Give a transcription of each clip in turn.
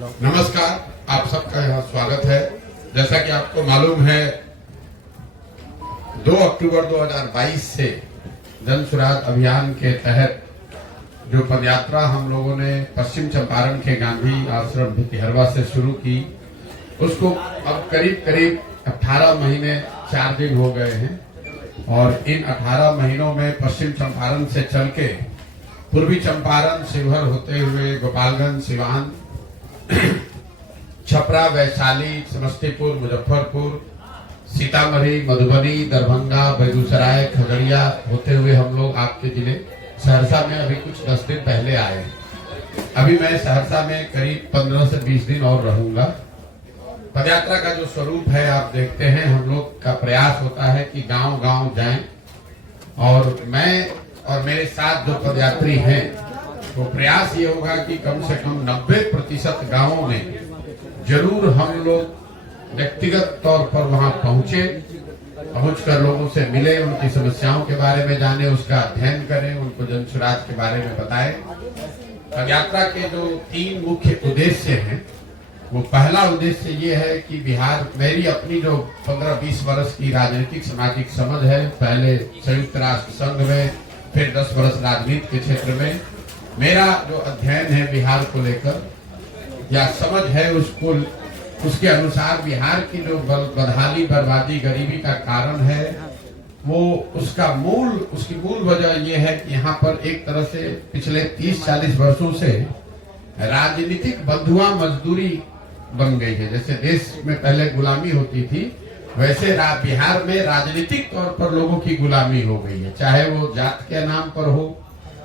नमस्कार, आप सबका यहाँ स्वागत है। जैसा कि आपको मालूम है, 2 अक्टूबर 2022 से जन सुराज अभियान के तहत जो पदयात्रा हम लोगों ने पश्चिम चंपारण के गांधी आश्रम भितिहरवा से शुरू की, उसको अब करीब 18 महीने 4 दिन हो गए हैं। और इन 18 महीनों में पश्चिम चंपारण से चल के पूर्वी चंपारण, शिवहर होते हुए गोपालगंज, सिवान, छपरा, वैशाली, समस्तीपुर, मुजफ्फरपुर, सीतामढ़ी, मधुबनी, दरभंगा, बेगूसराय, खगड़िया होते हुए हम लोग आपके जिले सहरसा में अभी कुछ 10 दिन पहले आए। अभी मैं सहरसा में करीब 15 से 20 दिन और रहूंगा। पदयात्रा का जो स्वरूप है आप देखते हैं, हम लोग का प्रयास होता है कि गांव-गांव जाएं और मैं और मेरे साथ जो पदयात्री हैं, तो प्रयास ये होगा कि कम से कम 90% गांवों में जरूर हम लोग व्यक्तिगत तौर पर वहां पहुंचकर लोगों से मिले, उनकी समस्याओं के बारे में जाने, उसका अध्ययन करें, उनको जन सुराज के बारे में बताएं। पदयात्रा के जो 3 मुख्य उद्देश्य हैं, वो पहला उद्देश्य ये है कि बिहार, मेरी अपनी जो 15-20 वर्ष की राजनीतिक सामाजिक समझ है, पहले संयुक्त राष्ट्र संघ में, फिर 10 वर्ष राजनीति के क्षेत्र में, मेरा जो अध्ययन है बिहार को लेकर या समझ है, उसके अनुसार बिहार की जो बदहाली, बर्बादी, गरीबी का कारण है, वो उसकी मूल वजह ये है कि यहाँ पर एक तरह से पिछले 30-40 वर्षों से राजनीतिक बंधुआ मजदूरी बन गई है। जैसे देश में पहले गुलामी होती थी, वैसे बिहार में राजनीतिक तौर पर लोगों की गुलामी हो गई है, चाहे वो जात के नाम पर हो,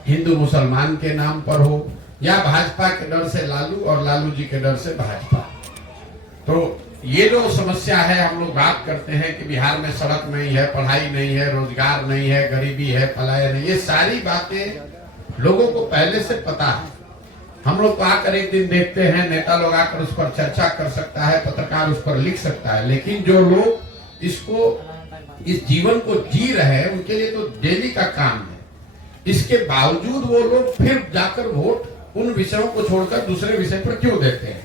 हिंदू मुसलमान के नाम पर हो, या भाजपा के डर से लालू और लालू जी के डर से भाजपा। तो ये जो समस्या है, हम लोग बात करते हैं कि बिहार में सड़क नहीं है, पढ़ाई नहीं है, रोजगार नहीं है, गरीबी है, पलायन नहीं, ये सारी बातें लोगों को पहले से पता है। हम लोग आकर एक दिन देखते हैं, नेता लोग आकर उस पर चर्चा कर सकता है, पत्रकार उस पर लिख सकता है, लेकिन जो लोग इस जीवन को जी रहे हैं, उनके लिए तो डेली का काम है। इसके बावजूद वो लोग फिर जाकर वोट उन विषयों को छोड़कर दूसरे विषय पर क्यों देते हैं?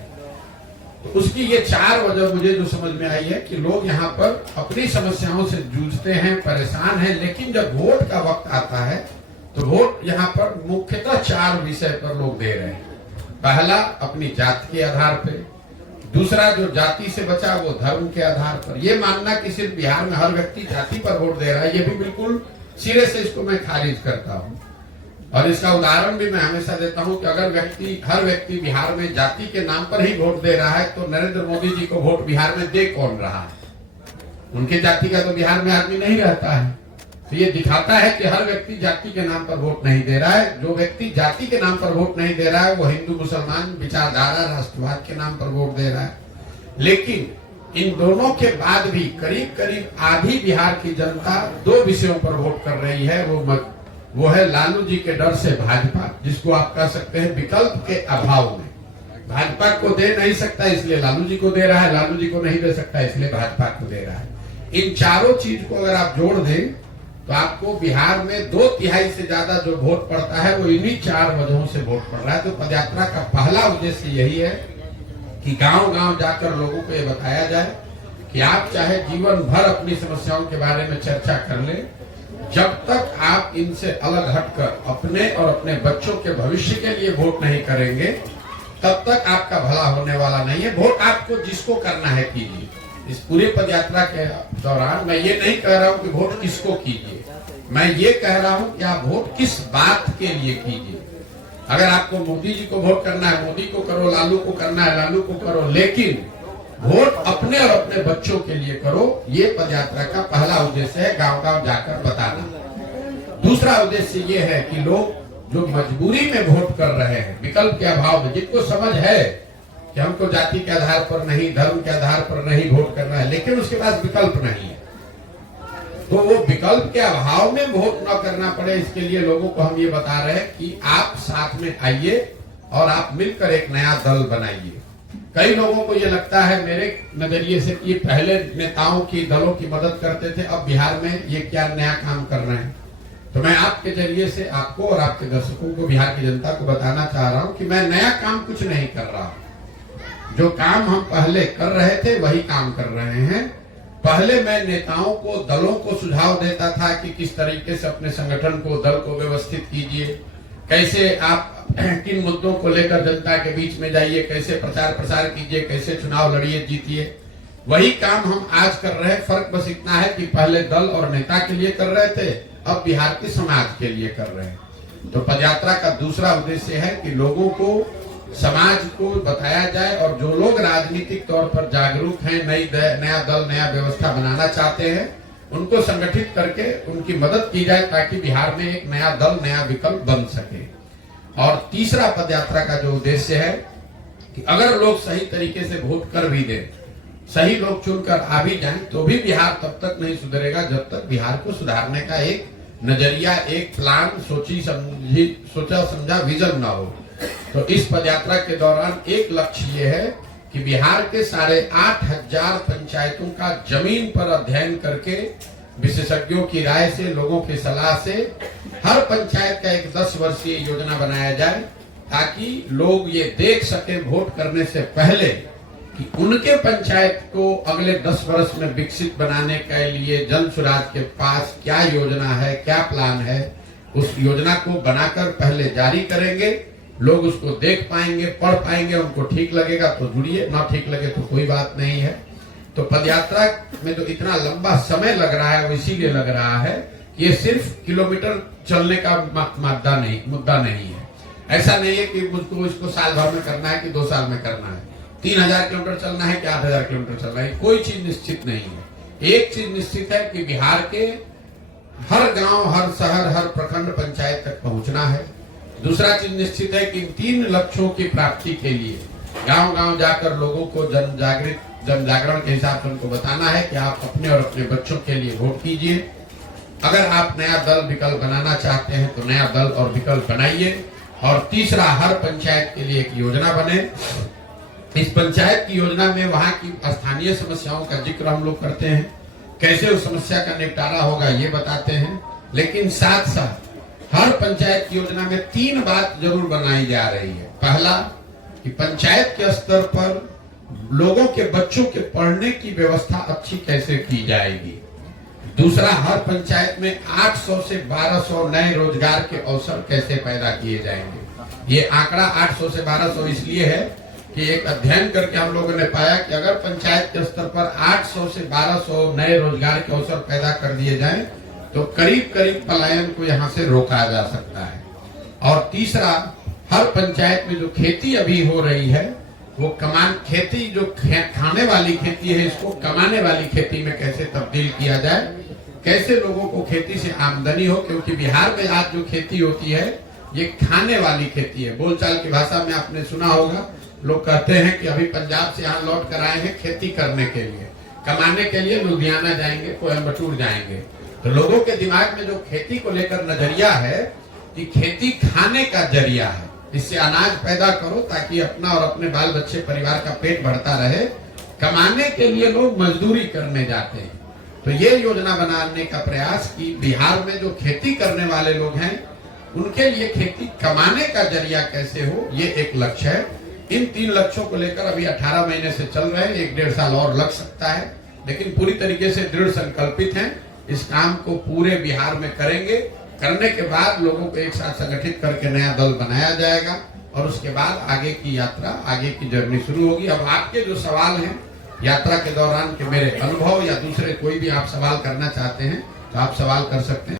तो उसकी ये 4 वजह मुझे जो समझ में आई है कि लोग यहाँ पर अपनी समस्याओं से जूझते हैं, परेशान हैं, लेकिन जब वोट का वक्त आता है तो वोट यहाँ पर मुख्यतः 4 विषय पर लोग दे रहे हैं। पहला, अपनी जाति के आधार पे। दूसरा, जो जाति से बचा वो धर्म के आधार पर। ये मानना कि सिर्फ बिहार में हर व्यक्ति जाति पर वोट दे रहा है, ये भी बिल्कुल सिरे से इसको मैं खारिज करता हूँ। और इसका उदाहरण भी मैं हमेशा देता हूँ कि अगर हर व्यक्ति बिहार में जाति के नाम पर ही वोट दे रहा है, तो नरेंद्र मोदी जी को वोट बिहार में दे कौन रहा है? उनके जाति का तो बिहार में आदमी नहीं रहता है। तो ये दिखाता है कि हर व्यक्ति जाति के नाम पर वोट नहीं दे रहा है। जो व्यक्ति जाति के नाम पर वोट नहीं दे रहा है, वो हिंदू मुसलमान विचारधारा, राष्ट्रवाद के नाम पर वोट दे रहा है। लेकिन इन दोनों के बाद भी करीब आधी बिहार की जनता 2 विषयों पर वोट कर रही है। वो है लालू जी के डर से भाजपा, जिसको आप कह सकते हैं विकल्प के अभाव में। भाजपा को दे नहीं सकता इसलिए लालू जी को दे रहा है, लालू जी को नहीं दे सकता इसलिए भाजपा को दे रहा है। इन चारों चीज को अगर आप जोड़ दें तो आपको बिहार में 2/3 से ज्यादा जो वोट पड़ता है, वो इन्हीं 4 वजहों से वोट पड़ रहा है। तो पदयात्रा का पहला उद्देश्य यही है कि गांव-गांव जाकर लोगों को ये बताया जाए कि आप चाहे जीवन भर अपनी समस्याओं के बारे में चर्चा कर लें, जब तक आप इनसे अलग हटकर अपने और अपने बच्चों के भविष्य के लिए वोट नहीं करेंगे, तब तक आपका भला होने वाला नहीं है। वोट आपको जिसको करना है कीजिए। इस पूरे पदयात्रा के दौरान मैं ये नहीं कह रहा हूं कि वोट किसको कीजिए, मैं ये कह रहा हूं कि आप वोट किस बात के लिए कीजिए। अगर आपको मोदी जी को वोट करना है, मोदी को करो, लालू को करना है, लालू को करो, लेकिन वोट अपने और अपने बच्चों के लिए करो। ये पदयात्रा का पहला उद्देश्य है, गांव-गांव जाकर बताना। दूसरा उद्देश्य ये है कि लोग जो मजबूरी में वोट कर रहे हैं, विकल्प के अभाव में, जिनको समझ है कि हमको जाति के आधार पर नहीं, धर्म के आधार पर नहीं वोट करना है, लेकिन उसके पास विकल्प नहीं है, तो वो विकल्प के अभाव में वोट न करना पड़े, इसके लिए लोगों को हम ये बता रहे हैं कि आप साथ में आइए और आप मिलकर एक नया दल बनाइए। कई लोगों को ये लगता है मेरे नजरिए से कि पहले नेताओं की, दलों की मदद करते थे, अब बिहार में ये क्या नया काम कर रहे हैं। तो मैं आपके जरिए से आपको और आपके दर्शकों को, बिहार की जनता को बताना चाह रहा हूं कि मैं नया काम कुछ नहीं कर रहा हूं। जो काम हम पहले कर रहे थे वही काम कर रहे हैं। पहले मैं नेताओं को, दलों को सुझाव देता था कि किस तरीके से अपने संगठन को, दल को व्यवस्थित कीजिए, कैसे आप किन मुद्दों को लेकर जनता के बीच में जाइए, कैसे प्रचार प्रसार कीजिए, कैसे चुनाव लड़िए, जीतिए। वही काम हम आज कर रहे हैं। फर्क बस इतना है कि पहले दल और नेता के लिए कर रहे थे, अब बिहार के समाज के लिए कर रहे हैं। तो पदयात्रा का दूसरा उद्देश्य है कि लोगों को, समाज को बताया जाए, और जो लोग राजनीतिक तौर पर जागरूक हैं, नया दल, नया व्यवस्था बनाना चाहते हैं, उनको संगठित करके उनकी मदद की जाए ताकि बिहार में एक नया दल, नया विकल्प बन सके। और तीसरा पदयात्रा का जो उद्देश्य है कि अगर लोग सही तरीके से वोट कर भी दें, सही लोग चुनकर आ भी जाएं, तो भी बिहार तब तक नहीं सुधरेगा जब तक बिहार को सुधारने का एक नजरिया, एक प्लान, सोचा समझा विजन ना हो। तो इस पदयात्रा के दौरान एक लक्ष्य ये है कि बिहार के 8,500 पंचायतों का जमीन पर अध्ययन करके, विशेषज्ञों की राय से, लोगों की सलाह से हर पंचायत का एक 10 वर्षीय योजना बनाया जाए, ताकि लोग ये देख सके वोट करने से पहले कि उनके पंचायत को अगले 10 वर्ष में विकसित बनाने के लिए जन सुराज के पास क्या योजना है, क्या प्लान है। उस योजना को बनाकर पहले जारी करेंगे, लोग उसको देख पाएंगे, पढ़ पाएंगे, उनको ठीक लगेगा तो जुड़िए, ना ठीक लगे तो कोई बात नहीं है। तो पदयात्रा में जो इतना लंबा समय लग रहा है वो इसीलिए लग रहा है कि ये सिर्फ किलोमीटर चलने का मुद्दा नहीं है। ऐसा नहीं है कि मुझको इसको साल भर में करना है कि 2 साल में करना है, 3000 किलोमीटर चलना है कि 8000 किलोमीटर चलना है, कोई चीज निश्चित नहीं है। एक चीज निश्चित है कि बिहार के हर गांव, हर शहर, हर प्रखंड पंचायत तक पहुंचना है। दूसरा चीज निश्चित है कि इन 3 लक्ष्यों की प्राप्ति के लिए गांव गांव जाकर लोगों को जन जागरण के हिसाब से उनको बताना है कि आप अपने और अपने बच्चों के लिए वोट कीजिए। अगर आप नया दल विकल्प बनाना चाहते हैं तो नया दल और विकल्प बनाइए। और तीसरा, हर पंचायत के लिए एक योजना बने। इस पंचायत की योजना में वहां की स्थानीय समस्याओं का जिक्र हम लोग करते हैं, कैसे उस समस्या का निपटारा होगा ये बताते हैं। लेकिन साथ साथ हर पंचायत की योजना में 3 बात जरूर बनाई जा रही है। पहला, कि पंचायत के स्तर पर लोगों के बच्चों के पढ़ने की व्यवस्था अच्छी कैसे की जाएगी। दूसरा, हर पंचायत में 800 से 1200 नए रोजगार के अवसर कैसे पैदा किए जाएंगे। ये आंकड़ा 800 से 1200 इसलिए है कि एक अध्ययन करके हम लोगों ने पाया कि अगर पंचायत के स्तर पर 800 से 1200 नए रोजगार के अवसर पैदा कर दिए जाएं, तो करीब करीब पलायन को यहाँ से रोका जा सकता है। और तीसरा, हर पंचायत में जो खेती अभी हो रही है वो खेती जो खाने वाली खेती है, इसको कमाने वाली खेती में कैसे तब्दील किया जाए, कैसे लोगों को खेती से आमदनी हो। क्योंकि बिहार में आज जो खेती होती है ये खाने वाली खेती है। बोलचाल की भाषा में आपने सुना होगा, लोग कहते हैं कि अभी पंजाब से यहाँ लौट कर आए हैं खेती करने के लिए, कमाने के लिए लुधियाना जाएंगे, कोयम्बटूर जाएंगे। तो लोगों के दिमाग में जो खेती को लेकर नजरिया है कि खेती खाने का जरिया है, इससे अनाज पैदा करो ताकि अपना और अपने बाल बच्चे परिवार का पेट बढ़ता रहे। कमाने के लिए लोग मजदूरी करने जाते हैं। तो ये योजना बनाने का प्रयास कि बिहार में जो खेती करने वाले लोग हैं उनके लिए खेती कमाने का जरिया कैसे हो, ये एक लक्ष्य है। इन 3 लक्ष्यों को लेकर अभी 18 महीने से चल रहे हैं, 1-1.5 साल और लग सकता है, लेकिन पूरी तरीके से दृढ़ संकल्पित हैं। इस काम को पूरे बिहार में करेंगे। करने के बाद लोगों को एक साथ संगठित करके नया दल बनाया जाएगा और उसके बाद आगे की यात्रा, आगे की जर्नी शुरू होगी। अब आपके जो सवाल हैं यात्रा के दौरान के मेरे अनुभव या दूसरे कोई भी आप सवाल करना चाहते हैं तो आप सवाल कर सकते हैं।